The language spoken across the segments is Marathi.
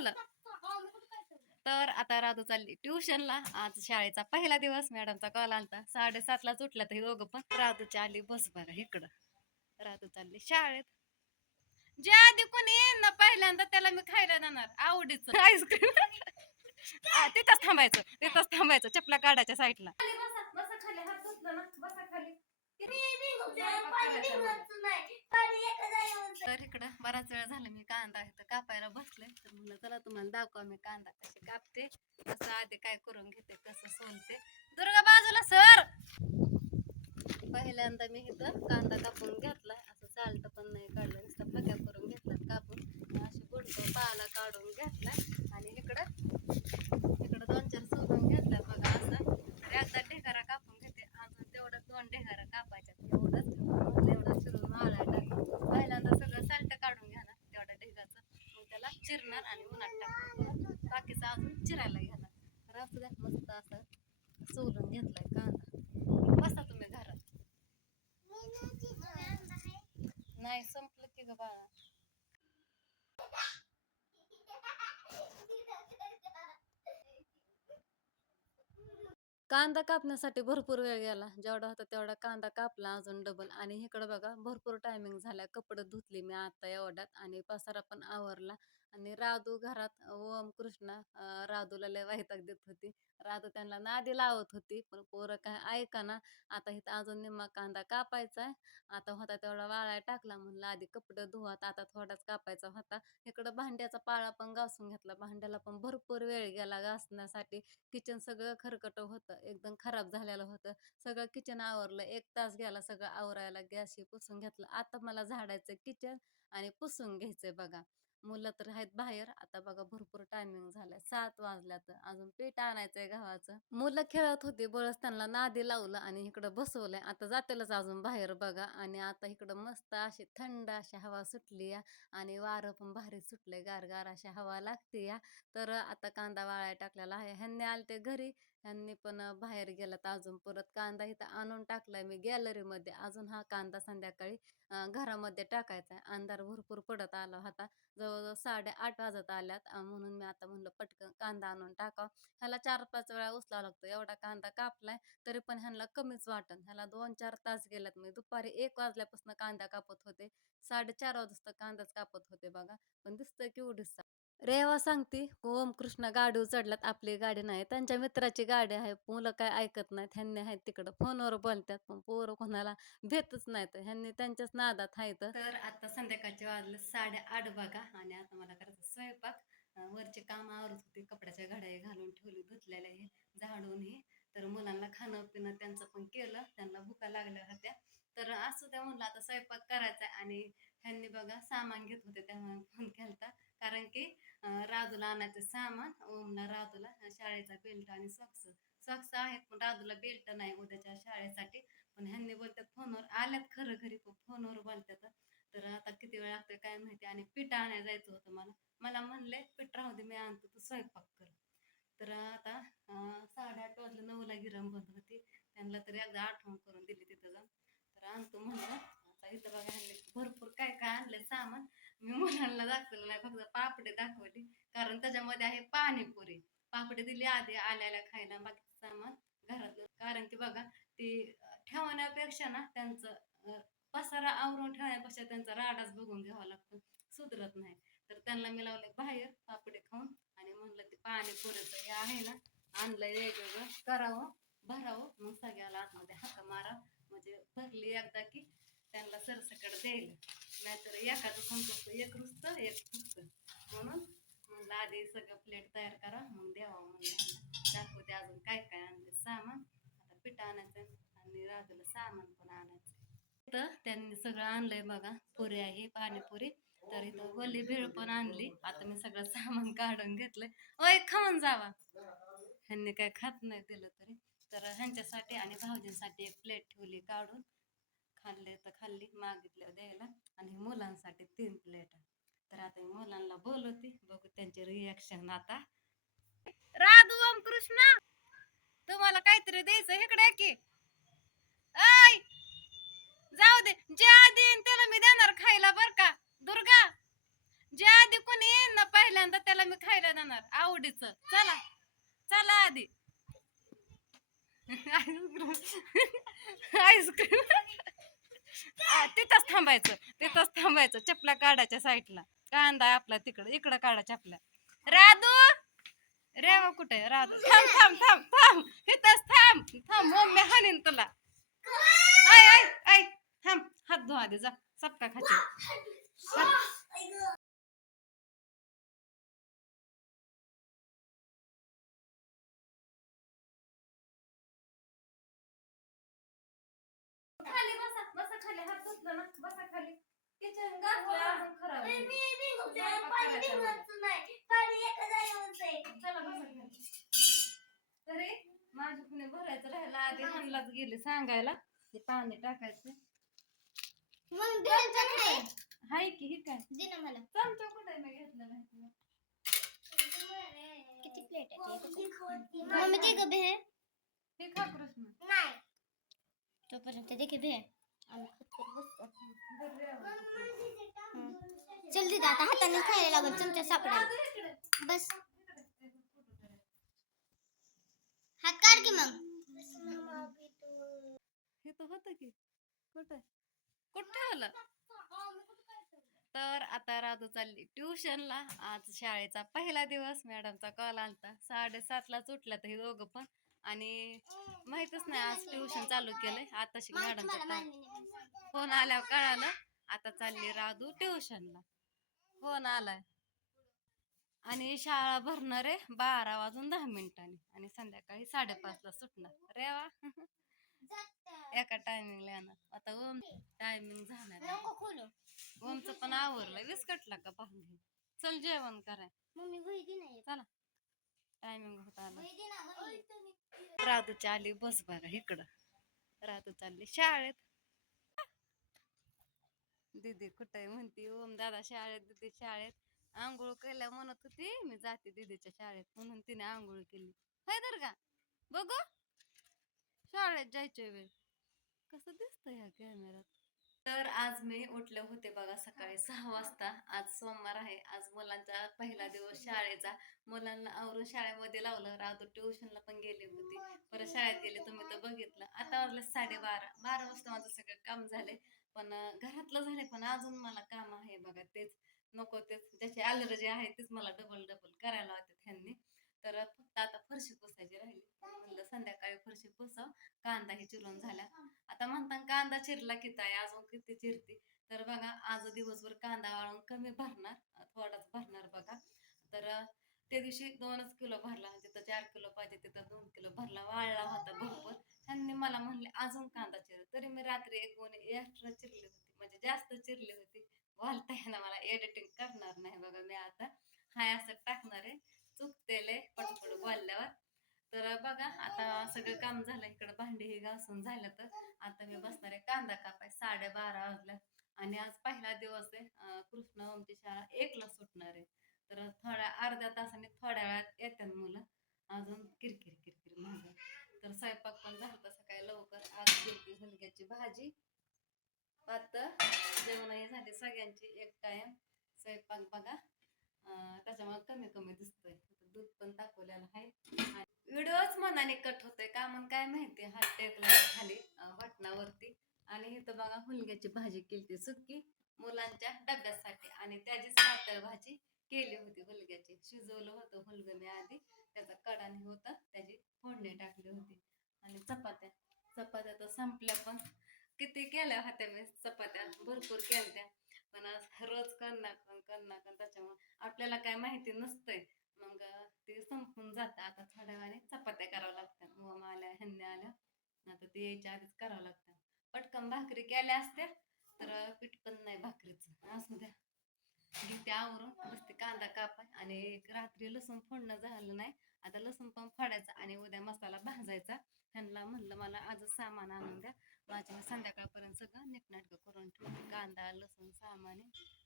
झालं. तर आता राधू चालली ट्युशनला. आज शाळेचा पहिला दिवस. मॅडमचा कॉल आलता. 7:30ला उठल्या तर दोघं पण. राधूची आली बस बघा इकडं. राधू चालली शाळेत. जे आधी कोणी येईन ना पहिल्यांदा त्याला मी खायला देणार आवडीचं आईस्क्रीम. तिथंच थांबायचं चपला काढायच्या साईडला. बसा खाली, हात धुतला ना, बसा खाली. तर इकडं बराच वेळ झाला मी कांदा इथं कापायला बसले. तर म्हणलं चला तुम्हाला दाखवा मी कांदा कसे कापते, कसं आधी काय करून घेते, कसं सोलते. दुर्गा बाजूला सर. पहिल्यांदा मी इथं कांदा कापून घेतलाय. असं चालतं पण नाही काढलं, नुसतं फक्या करून घेतलं कापून. अशी गुडतो पाला काढून घेतलाय. आणि इकडं 2-4 सोलून घेतलाय बघा. असं तर एकदा ढेगारा कापून घेते. अजून तेवढं 2 ढेगारा कापायच्यात. एवढं चिरून माळा टाकून पहिल्यांदा सगळं साल्ट काढून घेणार तेवढ्या ढेगाचं. मग त्याला चिरणार आणि उन्हात टाकून बाकीचं अजून चिरायला घेणार. तर असं द्या मस्त असं सोलून घेतलाय कांदा. बसा तुम्ही घरात. नाही संपलं की ग बाळा. कांदा कापण्यासाठी भरपूर वेळ गेला. जेवढा होता तेवढा कांदा कापला, अजून डबल. आणि इकडं बघा भरपूर टायमिंग झाला. कपडे धुतली मी आता एवढ्यात आणि पसारा पण आवरला. आणि राधू घरात ओम कृष्णा राधूला लय वैताग देत होती. राधू त्यांना नादी लावत होती पण पोरं काय ऐका. आता इथं अजून निम्मा कांदा कापायचा आहे. आता होता तेवढा वाळाय टाकला. म्हणलं आधी कपडे धुवात, आता थोडाच कापायचा होता. इकडं भांड्याचा पाळा पण घासून घेतला. भांड्याला पण भरपूर वेळ गेला घासण्यासाठी. किचन सगळं खरकट होतं, एकदम खराब झालेलं होतं. सगळं किचन आवरलं, 1 तास गेला सगळं आवरायला. गॅसही पुसून घेतलं. आता मला झाडायचं किचन आणि पुसून घ्यायचंय बघा. मुलं तर आहेत बाहेर. आता बघा भरपूर टायमिंग झालाय, 7 वाजल्यात. अजून पीठ आणायचंय गव्हाचं. मुलं खेळत होती, बळच त्यांना नादी लावलं आणि इकडं बसवलंय. आता जातेलच अजून बाहेर बघा. आणि आता इकडं मस्त अशी थंड अशी हवा सुटली या. आणि वारं पण भारी सुटलंय, गारगार अशी हवा लागते या. तर आता कांदा वाळाय टाकलेला आहे. ह्यांनी आलते घरी, ह्यांनी पण बाहेर गेलात. अजून परत कांदा इथं आणून टाकलाय मी गॅलरीमध्ये. अजून हा कांदा संध्याकाळी घरामध्ये टाकायचा आहे. अंधार भरपूर पडत आला होता. जवळजवळ 8:30 वाजत आल्यात. म्हणून मी आता म्हणलं पटकन कांदा आणून टाकाव. ह्याला 4-5 वेळा उचलावा लागतो. एवढा कांदा कापलाय तरी पण ह्यांना कमीच वाटन. ह्याला 2-4 तास गेल्यात. मी दुपारी 1 वाजल्यापासून कांदा कापत होते. 4:30 वाजता कांदाच कापत होते बघा. पण दिसतंय केवढी रेवा सांगते ओम कृष्ण गाडीवर चढल्यात. आपली गाडी नाही, त्यांच्या मित्राची गाडी आहे. मुलं काय ऐकत नाहीत. ह्यांनी आहेत तिकडं फोनवर बोलतात, पण पोरं कोणाला भेटच नाहीत. ह्यांनी त्यांच्याच नादात आहेत. तर आता संध्याकाळचे वाजले 8:30 बघा. आणि आता मला करायचं स्वयंपाक. वरचे काम आवरत होते, कपड्याच्या घड्या घालून ठेवली, धुतलेल्या हे झाडून हे. तर मुलांना खाणं पिणं त्यांचं पण केलं, त्यांना भुका लागल्या होत्या. तर असू द्या म्हणलं आता स्वयंपाक करायचा. आणि ह्यांनी बघा सामान घेत होते त्यामुळे फोन केलता. कारण की राधूला आणायचं सामान. ओमला राधूला शाळेचा बेल्ट आणि सॉक्स. सॉक्स आहेत पण राधूला बेल्ट नाही उद्याच्या शाळेसाठी. पण ह्यांनी बोलतात फोनवर आल्यात खरं घरी, पण फोनवर बोलतात. तर आता किती वेळ लागतोय काय माहिती. आणि पीठ आणायला जायचं होतं मला. मला म्हणले पीठ राहू दे मी आणतो, तू स्वयंपाक कर. तर आता 8:30 वाजले, 9ला गिरम बंद होती. त्यांना तरी एकदा आठवण करून दिली तिथं जाऊन. तर आणतो म्हणलं. आता इथं बघा भरपूर काय काय आणलंय सामान. मी मुलांना दाखवलं नाही, फक्त पापडी दाखवली. कारण त्याच्यामध्ये आहे पाणीपुरी. पापडी दिली आधी आल्याला खायला, बाकी सामान घरातलं. कारण की बघा ती ठेवण्यापेक्षा ना त्यांचं पसारा आवरून ठेवण्यापेक्षा त्यांचा राडाच बघून घ्यावा लागतो, सुधरत नाही. तर त्यांना मी लावले बाहेर पापडी खाऊन. आणि म्हणलं ते पाणीपुरीचं हे आहे ना, आणलंय वेगवेगळं करावं, भरावं, मग सगळ्याला आतमध्ये हाका मारा. म्हणजे भरली एकदा की त्यांना सरसकट देईल. नाहीतर एखादं संपतं, एक रुसतं एक फुटतं. म्हणून म्हणलं आधी सगळं प्लेट तयार करा, मग द्यावा म्हणलं. दाखवते अजून काय काय आणलं सामान. आता पीठ आणायचं आणि राधूला सामान पण आणायचं. तर त्यांनी सगळं आणलंय बघा, पुरी आहे पाणीपुरी. तर इथं वली भेळ पण आणली. आता मी सगळं सामान काढून घेतलंय. ओय खाऊन जावा. ह्यांनी काय खात नाही दिलं तरी. तर ह्यांच्यासाठी आणि भाऊजींसाठी एक प्लेट ठेवली काढून. खाल्ले तर खाल्ली, मागितलं द्यायला. आणि मुलांसाठी 3 प्लेट. तर आता मी मुलांना बोलवते, बघू त्यांचे रिॲक्शन आता. राधू ओम कृष्ण, तुम्हाला काहीतरी द्यायचं इकडे की. ऐ जाऊ दे, जे आधी येईन त्याला मी देणार खायला बर का. दुर्गा ज्या आधी कोणी येईन ना पहिल्यांदा त्याला मी खायला देणार आवडीच. चला चला आधी. आईस्क्रीम. तिथंच थांबायचं, तिथंच थांबायचं. चपला काढायच्या साईडला. कांदा आपला तिकडं, इकडं काढा चपला. राधू, रेवा कुठे राधू? थांब थांब थांब थांब, इथंच थांब थांब. मम्मी हानीन तुला. आय आय आय, थांब. हात धुवा दे जा. सपका खाते. खाली बसा, बसा खाली. हात धुतला ना, बसा खाली. किचन घासलं अजून खराब होईल. स्वयंपाक करायचा मला. चला बसा खाली. तरी माझी कुणी भरायचं राहिलं आधी ह्यांनाच गेले सांगायला ते पाणी टाकायचं. हाय की हे काय दे ना मला. चमचा कुठे मी घेतलं नाही. किती प्लेट आहे मम्मी दे ग भेळ. हे खा कृष्ण. नाही तोपर्यंत दे की भेळ. चल दे आता हाताने खायला लागल चमचा सापडा. बस हात काढ की मग. हे तर होतं की कुठं कुठं ठेवलं. तर आता राधू चालली ट्युशनला. आज शाळेचा पहिला दिवस. मॅडमचा कॉल आलता 7:30ला उठल्यात हे दोघं पण. आणि माहितच नाही आज ट्युशन चालू केलंय. आता शिक मॅडमचा फोन आल्यावर कळालं. आता चालली राधू ट्युशनला. फोन आलाय आणि शाळा भरणार आहे 12:10 आणि संध्याकाळी 5:30ला सुटणार. रे वा. एका टायमिंगला येणार. आता ओम टायमिंग झाला. ओमचं पण आवरलं. विस्कटला का पाहून. चल जेवण कराय. चला टायमिंग होत आला. राधूची आली बस बघा इकडं. राधू चालली शाळेत. दीदी कुठे म्हणती ओम दादा शाळेत. दीदी शाळेत. आंघोळ केल्या म्हणत होती मी जाते दीदीच्या शाळेत म्हणून तिने आंघोळ केली. हाय तर का बघू शाळेत जायच्या वेळ कसं दिसतंय ह्या कॅमेऱ्यात. तर आज मी उठले होते बघा सकाळी 6 वाजता. आज सोमवार आहे. आज मुलांचा पहिला दिवस शाळेचा. मुलांना आवरून शाळेमध्ये लावलं. राधू ट्युशनला पण गेली होती. परत शाळेत गेले तुम्ही तर बघितलं. आता वाजले 12:30. 12 वाजता माझं सगळं काम झाले. पण घरातलं झाले पण अजून मला काम आहे बघा. तेच नको तेच ज्याची अलर्जी आहे तेच मला डबल डबल करायला लावते त्यांनी. तर फक्त आता फरशी पुसायची राहिली. म्हणलं संध्याकाळी फरशी पुसाव. कांदाही चिरून झाला. आता म्हणता कांदा चिरला की ताई अजून किती चिरते. तर बघा आज दिवसभर कांदा वाळून कमी भरणार. थोडाच भरणार बघा. तर त्या दिवशी 2च किलो भरला. जिथं 4 किलो पाहिजे तिथं 2 किलो भरला. वाळला होता भरपूर. त्यांनी मला म्हणले अजून कांदा चिर. तरी मी रात्री एक गोणी एक्स्ट्रा चिरली होती. म्हणजे जास्त चिरली होती. बोलता येणार मला एडिटिंग करणार नाही बघा मी आता. हाय असं टाकणार आहे. चुकतेले पटपट बोलल्यावर. तर बघा आता सगळं काम झालं. इकडं भांडी हे घासून झालं. तर आता मी बसणार आहे कांदा कापाय. 12:30 वाजल्या. आणि आज पहिला दिवस आहे. कृष्ण ओमची शाळा 1ला सुटणार आहे. तर अर्ध्या तासाने थोड्या वेळात येतात मुलं. अजून किरकिर किरकिर माझं. तर स्वयंपाक पण झाला सकाळी लवकर. आज केली झुणक्याची भाजी पातळ. जेवणही झाले सगळ्यांची एक टाइम. स्वयंपाक बघा त्याच्यामुळे कमी कमी दिसतोय. दूध पण तापवलेलं आहे. व्हिडिओच मनाने कट होतोय का मग काय माहिती. हात टेकला खाली बटनावरती. आणि इथं बघा हुलग्याची भाजी केली सुक्की मुलांच्या डब्यासाठी. आणि त्याचीच पातळ भाजी केली होती हुलग्याची. शिजवलं होतं हुलगं मी आधी. त्याचा कडाने होता त्याची फोडणी टाकली होती. आणि चपात्या चपात्या तर संपल्या पण किती केल्या होत्या मी चपात्या भरपूर केल्या. पण रोज कण त्याच्यामुळे आपल्याला काय माहिती नसतंय. मग ते संपून जातं. आता थोड्या वेळाने चपात्या करावं लागतात. मग आल्या ह्यांनी आल्या आता ते यायच्या आधीच करावं लागतं. पटकन भाकरी केल्या असत्या तर पीठ पण नाही भाकरीचं. असू द्या घेते आवरून बसते कांदा कापाय. आणि रात्री लसूण फोडणं झालं नाही. आता लसूण पण फोडायचा आणि उद्या मसाला भाजायचा. ह्यांना म्हणलं मला आजच सामान आणून द्या. माझ्या संध्याकाळपर्यंत सगळं नीटनाटकं करून ठेवून कांदा लसूण सामान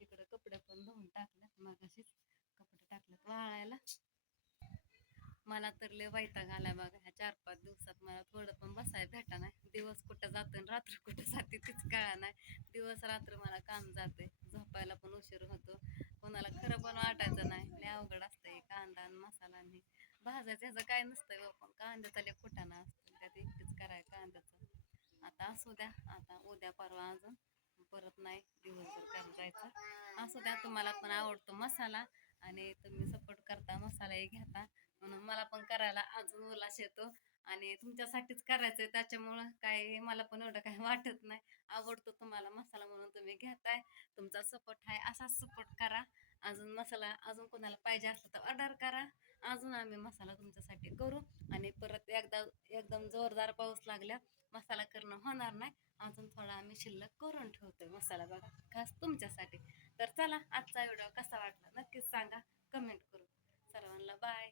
इकडं कपडे पण धुवून टाकलं. मग अशीच कपडे टाकलेत वाळायला. मला तर लय वैताग आलाय बघा ह्या 4-5 दिवसात मला थोडं पण बसायला भेटा नाही. दिवस कुठं जातो आणि रात्र कुठं जाते तीच कळा नाही. दिवस रात्र मला काम जाते, झोपायला पण उशीर होतो. कोणाला खरं पण वाटायचं नाही. लय अवघड असतंय कांदा आणि मसाला आणि भाजायचं ह्याचं काय नसतंय हो, पण कांद्याचा लय कुटाणा असतो. त्यात एकटीच कराय कांद्याचं. आता असू द्या, आता उद्या परवा अजून परत नाही दिवसभर करायचं. असू द्या, तुम्हाला पण आवडतो मसाला आणि तुम्ही सपोर्ट करता, मसालाही घेता, म्हणून मला पण करायला अजून उल्हास येतो. आणि तुमच्यासाठीच करायचंय त्याच्यामुळं काय मला पण एवढं काही वाटत नाही. आवडतो तुम्हाला मसाला म्हणून तुम्ही घेताय. तुमचा सपोर्ट आहे, असाच सपोर्ट करा. अजून मसाला अजून कोणाला पाहिजे असलं तर ऑर्डर करा. अजून आम्ही मसाला तुमच्यासाठी करू. आणि परत एकदा एकदम जोरदार पाऊस लागल्या मसाला करणं होणार नाही. अजून थोडा आम्ही शिल्लक करून ठेवतोय मसाला बघा, खास तुमच्यासाठी. तर चला, आजचा व्हिडिओ कसा वाटला नक्कीच सांगा कमेंट करून. सर्वांना बाय.